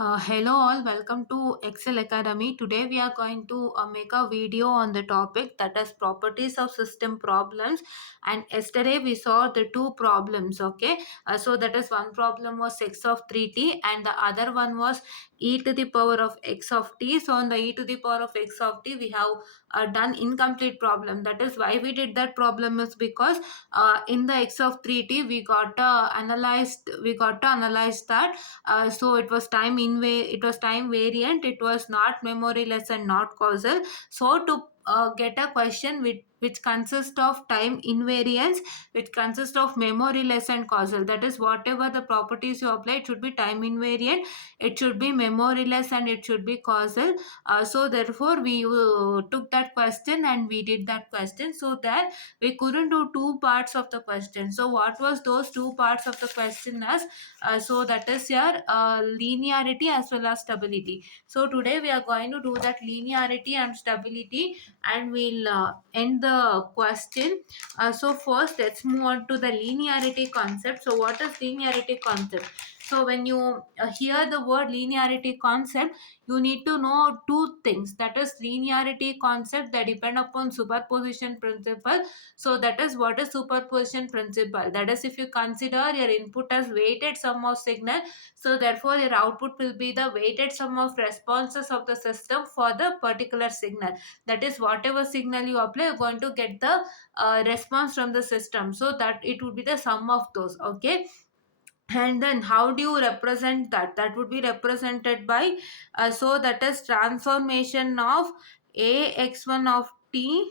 Hello all, welcome to Excel Academy. Today we are going to make a video on the topic that is properties of system problems. And yesterday we saw the two problems. Okay, so that is one problem was x of 3t and the other one was e to the power of x of t. So on the e to the power of x of t we have done incomplete problem. That is why we did that problem is because in the x of 3t we got to analyze that. So it was time variant, it was not memoryless and not causal. So to get a question which consists of time invariance, which consists of memoryless and causal, that is whatever the properties you apply, it should be time invariant, it should be memoryless, and it should be causal. So therefore we took that question and we did that question, so that we couldn't do two parts of the question. So what was those two parts of the question as? So that is your linearity as well as stability. So today we are going to do that linearity and stability, and we'll end the question. So first let's move on to the linearity concept. So what is linearity concept? So when you hear the word linearity concept, you need to know two things. That is linearity concept that depend upon superposition principle. So that is what is superposition principle. That is, if you consider your input as weighted sum of signal, so therefore your output will be the weighted sum of responses of the system for the particular signal. That is, whatever signal you apply, you're going to get the response from the system. So that it would be the sum of those. Okay, and then how do you represent that? That would be represented by so that is transformation of ax1 of t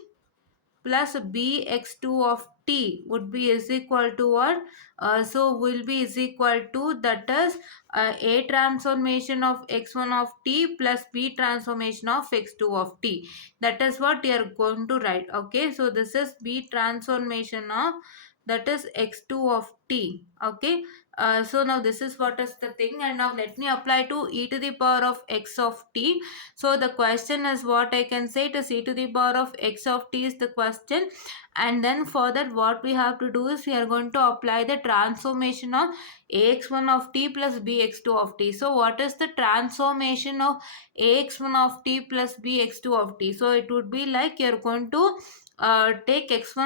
plus bx2 of t would be is equal to what? So will be is equal to, that is a transformation of x1 of t plus b transformation of x2 of t. That is what you are going to write. Okay, so this is b transformation of, that is x2 of t. Okay, so now this is what is the thing, and now let me apply to e to the power of x of t. So the question is, what I can say, it is e to the power of x of t is the question. And then for that what we have to do is we are going to apply the transformation of ax1 of t plus bx2 of t. So what is the transformation of ax1 of t plus bx2 of t? So it would be like you're going to take x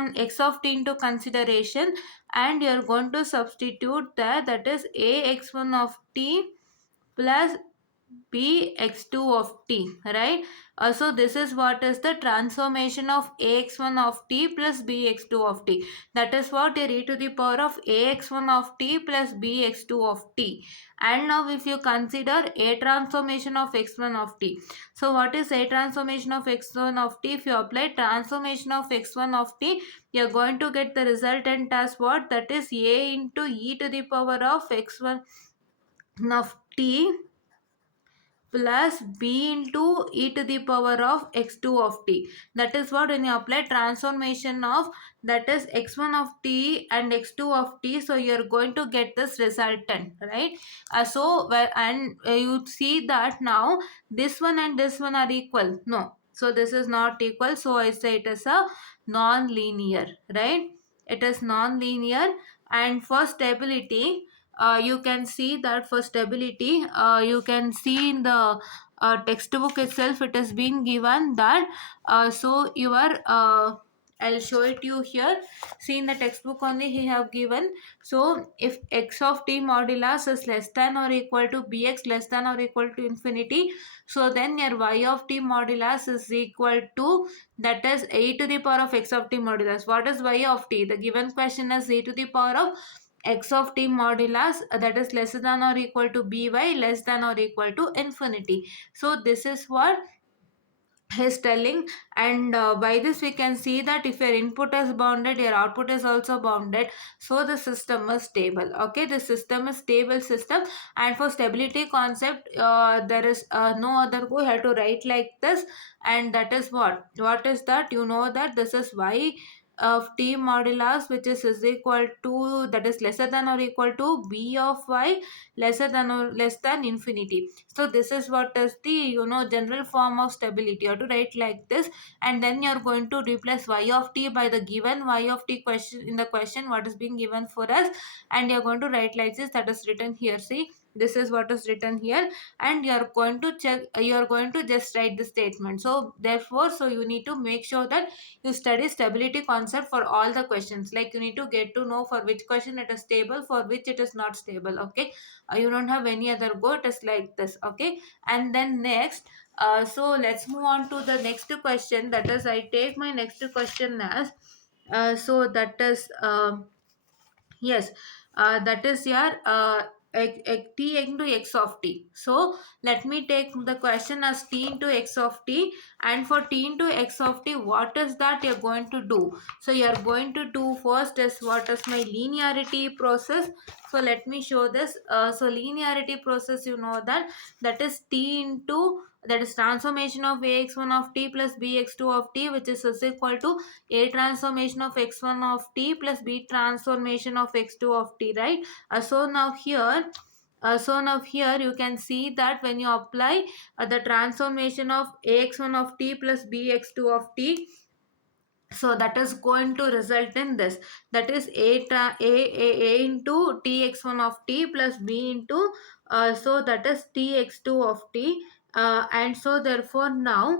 of t into consideration, and you're going to substitute that, that is ax1 of t plus bx2 of t, right? So this is what is the transformation of ax1 of t plus bx2 of t. That is what your e to the power of ax1 of t plus bx2 of t. And now if you consider a transformation of x1 of t, so what is a transformation of x1 of t? If you apply transformation of x1 of t, you are going to get the resultant as what? That is a into e to the power of x1 of t plus b into e to the power of x2 of t. That is what, when you apply transformation of, that is x1 of t and x2 of t, so you are going to get this resultant, right? You see that now this one and this one are equal. No, so this is not equal, so I say it is a non-linear, right? It is non-linear. And for stability, you can see that for stability, you can see in the textbook itself it is being given that so your I'll show it you here. See, in the textbook only he have given. So if x of t modulus is less than or equal to bx less than or equal to infinity, so then your y of t modulus is equal to, that is e to the power of x of t modulus. What is y of t? The given question is e to the power of x of t modulus, that is less than or equal to by less than or equal to infinity. So this is what he's telling. And by this we can see that if your input is bounded, your output is also bounded, so the system is stable. Okay, the system is stable system. And for stability concept, there is no other way. You have to write like this. And that is what is that? You know that this is y of t modulus, which is equal to, that is lesser than or equal to b of y lesser than or less than infinity. So this is what is the, general form of stability. You have to write like this, and then you are going to replace y of t by the given y of t question in the question what is being given for us, and you are going to write like this, that is written here. See, This is what is written here, and you are going to check, you are going to just write the statement. So therefore, so you need to make sure that you study stability concept for all the questions. Like you need to get to know for which question it is stable, for which it is not stable. Okay, you don't have any other go, it is like this. Okay, and then next, so let's move on to the next question. That is, I take my next question as, so that is, yes, that is your t into x of t. So let me take the question as t into x of t, and for t into x of t, what is that you're going to do? So you're going to do first is what is my linearity process. So let me show this. So linearity process, you know that, that is t into, that is transformation of ax1 of t plus bx2 of t, which is equal to a transformation of x1 of t plus b transformation of x2 of t, right? So now here you can see that when you apply the transformation of ax1 of t plus bx2 of t, so that is going to result in this, that is a into tx1 of t plus b into, so that is tx2 of t, and so therefore now,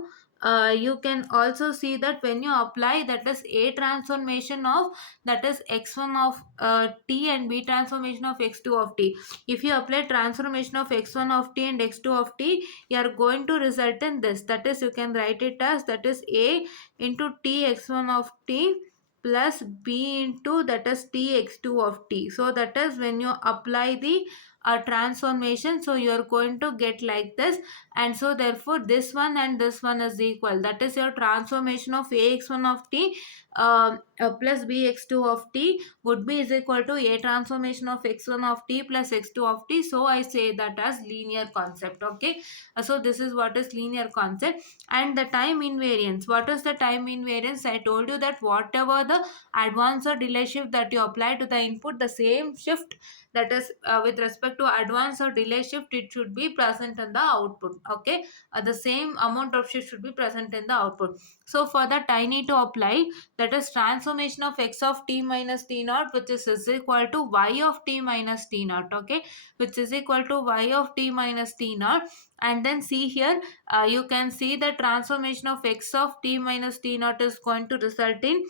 you can also see that when you apply, that is a transformation of, that is x1 of t and b transformation of x2 of t. If you apply transformation of x1 of t and x2 of t, you are going to result in this, that is, you can write it as, that is a into tx1 of t plus b into, that is tx2 of t. So that is when you apply the transformation, so you are going to get like this, and so therefore this one and this one is equal, that is your transformation of ax1 of t plus bx2 of t would be is equal to a transformation of x1 of t plus x2 of t. So I say that as linear concept. Okay, so this is what is linear concept. And the time invariance, what is the time invariance? I told you that whatever the advance or delay shift that you apply to the input, the same shift, that is with respect to advance or delay shift, it should be present in the output. Okay, the same amount of shift should be present in the output. So for that, I need to apply, that is transformation of x of t minus t naught, which is equal to y of t minus t naught. Okay, which is equal to y of t minus t naught. And then see here, you can see the transformation of x of t minus t naught is going to result in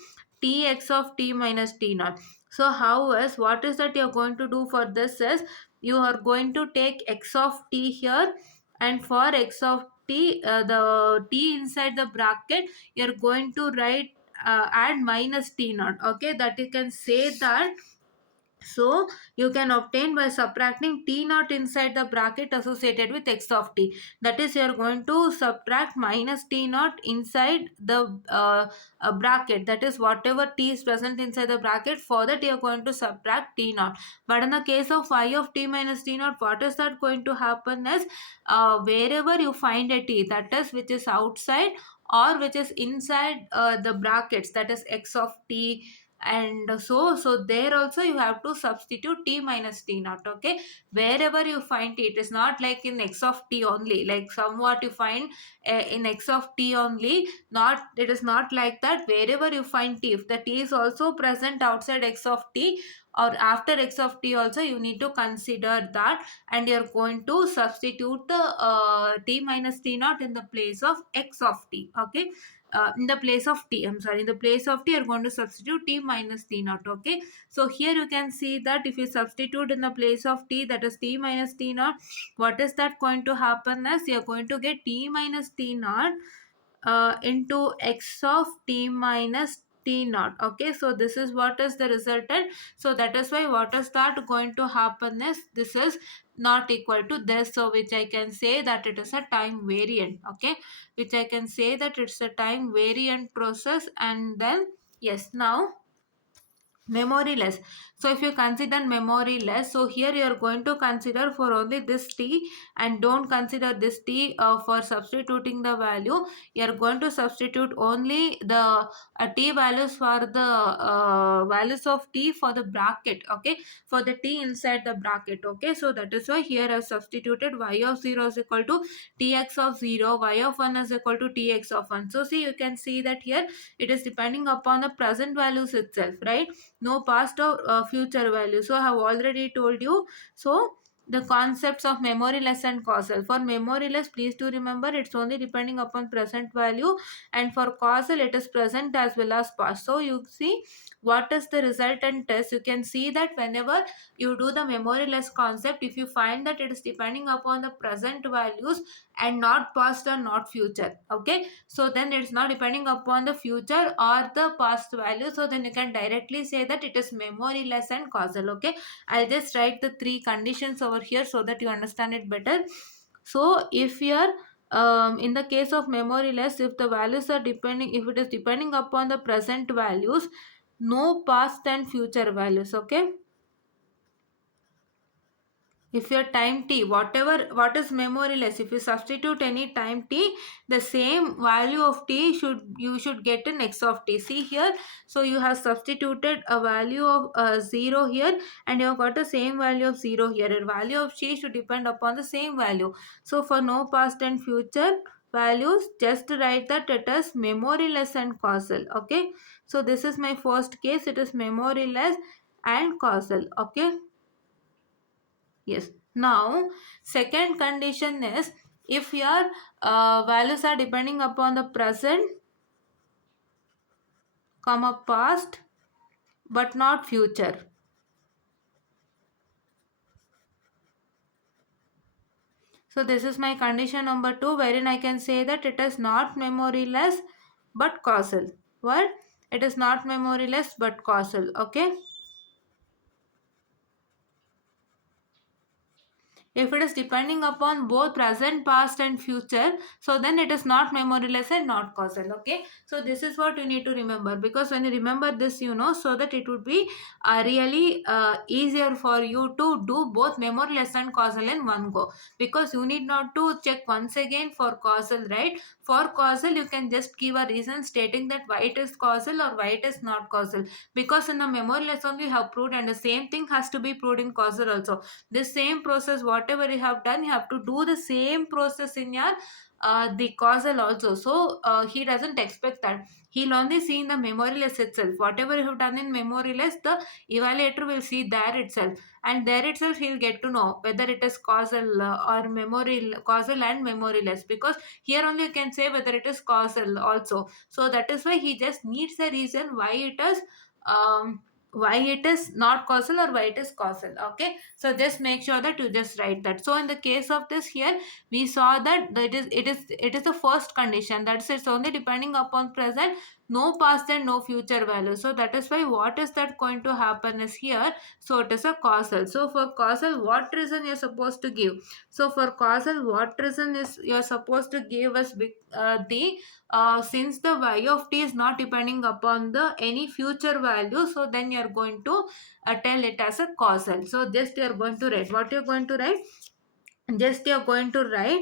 tx of t minus t naught. So how is, what is that you're going to do for this is, you are going to take x of t here, and for x of t, the t inside the bracket, you're going to write, add minus t naught. Okay, that you can say that, so you can obtain by subtracting t naught inside the bracket associated with x of t. That is, you are going to subtract minus t naught inside the bracket. That is, whatever t is present inside the bracket, for that you are going to subtract t naught. But in the case of y of t minus t naught, what is that going to happen is, wherever you find a t, that is which is outside or which is inside the brackets, that is x of t, and so there also you have to substitute t minus t naught. Okay, wherever you find t, it is not like in x of t only, like somewhat you find in x of t only, not, it is not like that. Wherever you find t, if the t is also present outside x of t or after x of t also, you need to consider that, and you're going to substitute the t minus t naught in the place of x of t. Okay, in the place of t, I'm sorry, in the place of t, you're going to substitute t minus t naught. Okay, so here you can see that if you substitute in the place of t, that is t minus t naught, what is that going to happen as, you're going to get t minus t naught into x of t minus t naught. Okay, so this is what is the resultant. So that is why what is that going to happen is, this is not equal to this, so which I can say that it is a time variant. Okay, which I can say that it's a time variant process. And then yes, now memory less. So if you consider memory less, so here you are going to consider for only this t, and don't consider this t for substituting the value. You are going to substitute only the t values for the values of t for the bracket. Okay, for the t inside the bracket. Okay, so that is why here I have substituted y of 0 is equal to tx of 0, y of 1 is equal to tx of 1. So see, you can see that here it is depending upon the present values itself, right? No past or future value. So I have already told you. So the concepts of memoryless and causal. For memoryless, please do remember it's only depending upon present value, and for causal it is present as well as past. So you see what is the resultant test. You can see that whenever you do the memoryless concept, if you find that it is depending upon the present values and not past or not future, okay, so then it's not depending upon the future or the past value, so then you can directly say that it is memoryless and causal. Okay, I'll just write the three conditions over here so that you understand it better. So if you are in the case of memoryless, if the values are depending, if it is depending upon the present values, no past and future values. Okay, if your time t, whatever, what is memoryless, if you substitute any time t, the same value of t should, you should get an x of t. See here, so you have substituted a value of 0 here, and you have got the same value of 0 here. The value of t should depend upon the same value. So for no past and future values, just write that it is memoryless and causal. Okay, so this is my first case, it is memoryless and causal. Okay, yes. Now, second condition is if your values are depending upon the present, comma past, but not future. So this is my condition number 2, wherein I can say that it is not memoryless but causal. What? It is not memoryless but causal. Okay. If it is depending upon both present, past and future, so then it is not memoryless and not causal. Okay, so this is what you need to remember, because when you remember this, you know, so that it would be really easier for you to do both memoryless and causal in one go, because you need not to check once again for causal, right? For causal you can just give a reason stating that why it is causal or why it is not causal, because in the memoryless only you have proved, and the same thing has to be proved in causal also. The same process whatever you have done, you have to do the same process in your the causal also. So he doesn't expect that, he'll only see in the memoryless itself. Whatever you have done in memoryless, the evaluator will see there itself, and there itself he'll get to know whether it is causal or memorial, causal and memoryless, because here only you can say whether it is causal also. So that is why he just needs a reason why it is um, why it is not causal or why it is causal. Okay, so just make sure that you just write that. So in the case of this here, we saw that it is the first condition, that's it's only depending upon present, no past and no future value. So that is why what is that going to happen is here, so it is a causal. So for causal, what reason you're supposed to give? So for causal, what reason is you're supposed to give us the since the y of t is not depending upon the any future value, so then you're going to tell it as a causal. So just you're going to write what you're going to write, just you're going to write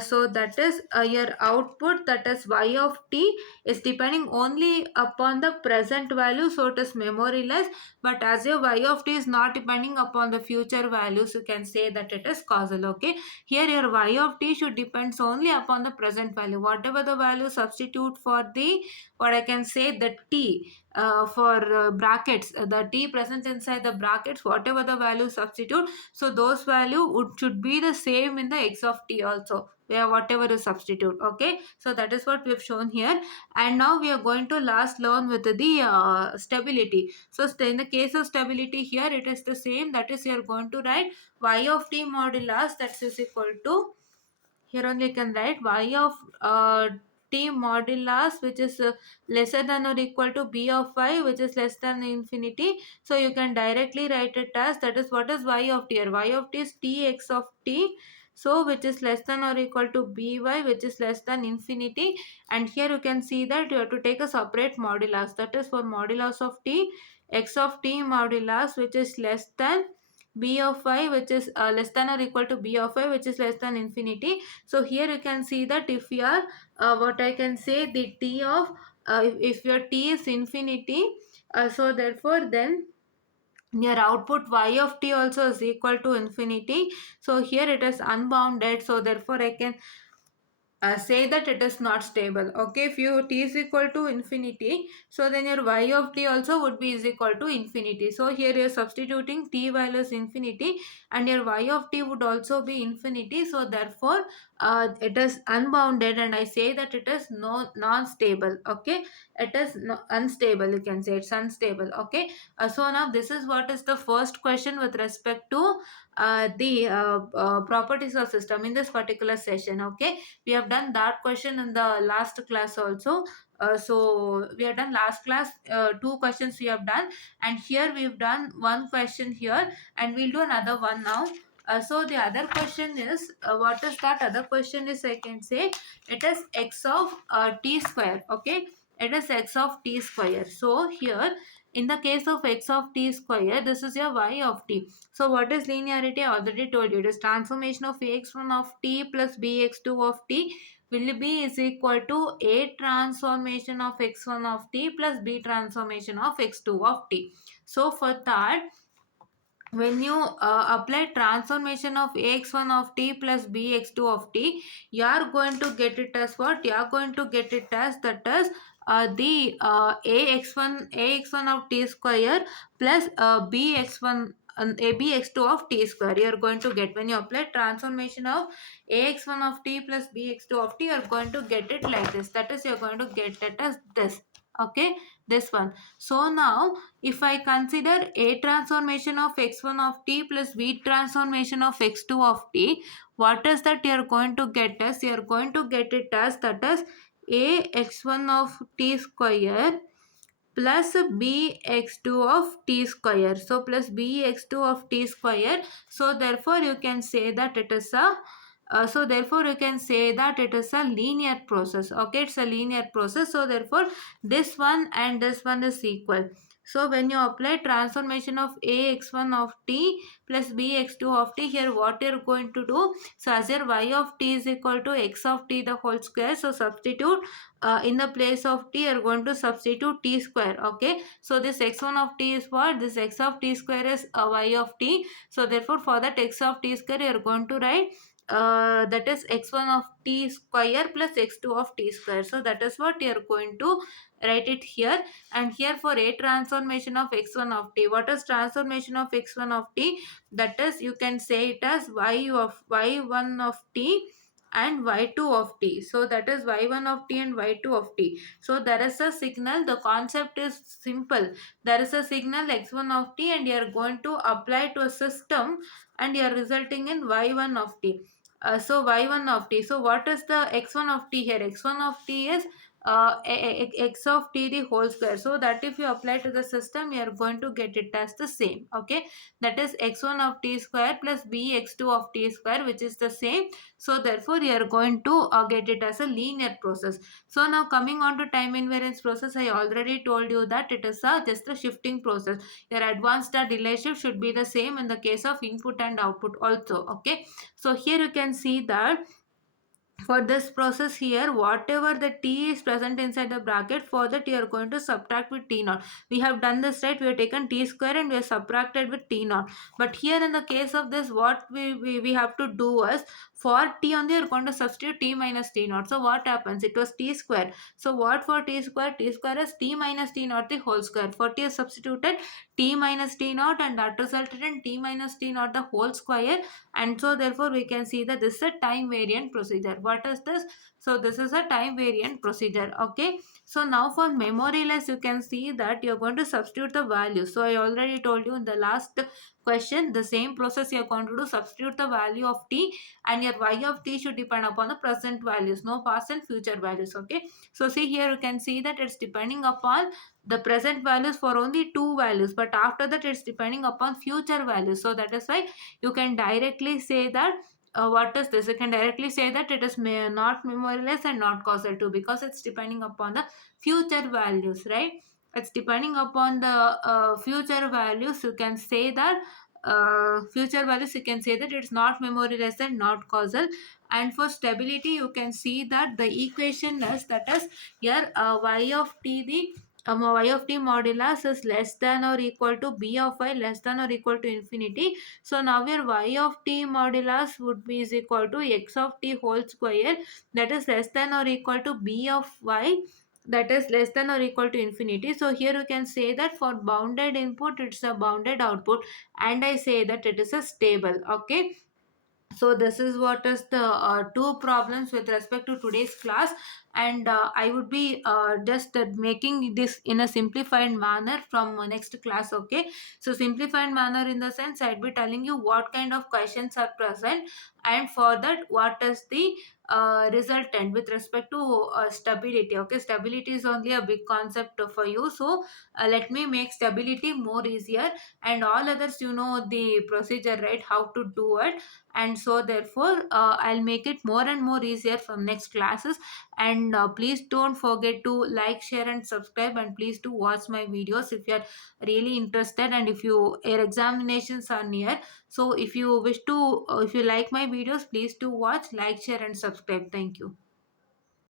so that is your output, that is y of t is depending only upon the present value, so it is memoryless. But as your y of t is not depending upon the future values, you can say that it is causal. Okay, here your y of t should depends only upon the present value, whatever the value substitute for the, what I can say, the t for brackets, the t present inside the brackets, whatever the value substitute, so those value should be the same in the x of t also, where whatever you substitute. Okay, so that is what we have shown here. And now we are going to last learn with the stability. So in the case of stability, here it is the same, that is you are going to write y of t modulus, that is equal to, here only you can write y of t modulus, which is lesser than or equal to b of y, which is less than infinity. So you can directly write it as, that is what is y of t here, y of t is t x of t, so which is less than or equal to by, which is less than infinity. And here you can see that you have to take a separate modulus, that is for modulus of t, x of t modulus, which is less than b of y, which is less than or equal to b of y, which is less than infinity. So here you can see that if you are what I can say, the t of if your t is infinity, so therefore then your output y of t also is equal to infinity. So here it is unbounded, so therefore I can say that it is not stable. Okay, if you t is equal to infinity, so then your y of t also would be is equal to infinity. So here you're substituting t value is infinity and your y of t would also be infinity. So therefore it is unbounded, and I say that it is no non-stable. Okay, it is no, unstable, you can say it's unstable. Okay, so now this is what is the first question with respect to the properties of system in this particular session. Okay, we have done that question in the last class also. So we have done last class, two questions we have done, and here we've done one question here, and we'll do another one now. So the other question is, what is that other question is, I can say it is x of t square. Okay, it is x of t square. So here in the case of x of t square, this is your y of t. So what is linearity? I already told you, it is transformation of ax1 of t plus bx2 of t will be is equal to a transformation of x1 of t plus b transformation of x2 of t. So for that, when you apply transformation of ax1 of t plus bx2 of t, you are going to get it as what? You are going to get it as that is the ax1 of t square plus bx1 bx2 of t square. You are going to get, when you apply transformation of ax1 of t plus bx2 of t, you are going to get it like this. That is, you are going to get it as this. Okay, this one. So now if I consider a transformation of x1 of t plus b transformation of x2 of t, what is that you are going to get as? You are going to get it as that is a x1 of t square plus bx2 of t square. So plus bx2 of t square. So therefore you can say that it is a so therefore you can say that it is a linear process. Okay, it's a linear process. So therefore this one and this one is equal. So when you apply transformation of ax1 of t plus bx2 of t, here what you're going to do, so as your y of t is equal to x of t the whole square, so substitute in the place of t you're going to substitute t square. Okay, so this x1 of t is what? This x of t square is y of t. So therefore for that x of t square you're going to write that is x1 of t square plus x2 of t square. So that is what you're going to write it here. And here for a transformation of x1 of t, what is transformation of x1 of t? That is, you can say it as y1 of t and y2 of t. So that is y1 of t and y2 of t. So there is a signal, the concept is simple. There is a signal x1 of t and you are going to apply to a system and you are resulting in y1 of t. So y1 of t, so what is the x1 of t here? X1 of t is x of t the whole square. So that if you apply to the system, you are going to get it as the same. Okay, that is x1 of t square plus bx2 of t square, which is the same. So therefore you are going to get it as a linear process. So now coming on to time invariance process, I already told you that it is just a shifting process. Your advanced delay shift should be the same in the case of input and output also. Okay, so here you can see that for this process here, whatever the t is present inside the bracket, for that you are going to subtract with t naught. We have done this, right? We have taken t square and we have subtracted with t naught. But here in the case of this, what we have to do is, for t only you are going to substitute t minus t naught. So what happens? It was t square. So what for t square? T square is t minus t naught the whole square. For t is substituted t minus t naught, and that resulted in t minus t naught the whole square. And so therefore we can see that this is a time variant procedure. What is this? So this is a time variant procedure. Okay, so now for memoryless, you can see that you're going to substitute the value. So I already told you in the last question, the same process you're going to do, substitute the value of t, and your y of t should depend upon the present values, no past and future values. Okay, so see here you can see that it's depending upon the present values for only two values, but after that it's depending upon future values. So that is why you can directly say that what is this? You can directly say that it is not memoryless and not causal too, because it's depending upon the future values, right? It's depending upon the future values. You can say that future values, you can say that it's not memoryless and not causal. And for stability, you can see that the equation is that is here y of t the y of t modulus is less than or equal to b of y less than or equal to infinity. So now your y of t modulus would be is equal to x of t whole square, that is less than or equal to b of y, that is less than or equal to infinity. So here you can say that for bounded input it's a bounded output, and I say that it is a stable. Okay, so this is what is the two problems with respect to today's class. And I would be just making this in a simplified manner from next class. Okay, so simplified manner in the sense I'd be telling you what kind of questions are present, and for that what is the resultant with respect to stability. Okay, stability is only a big concept for you, so let me make stability more easier, and all others you know the procedure, right, how to do it. And so therefore I'll make it more and more easier from next classes. And please don't forget to like, share and subscribe, and please do watch my videos if you are really interested, and if your examinations are near. So if you wish to if you like my videos, please do watch, like, share and subscribe. Thank you.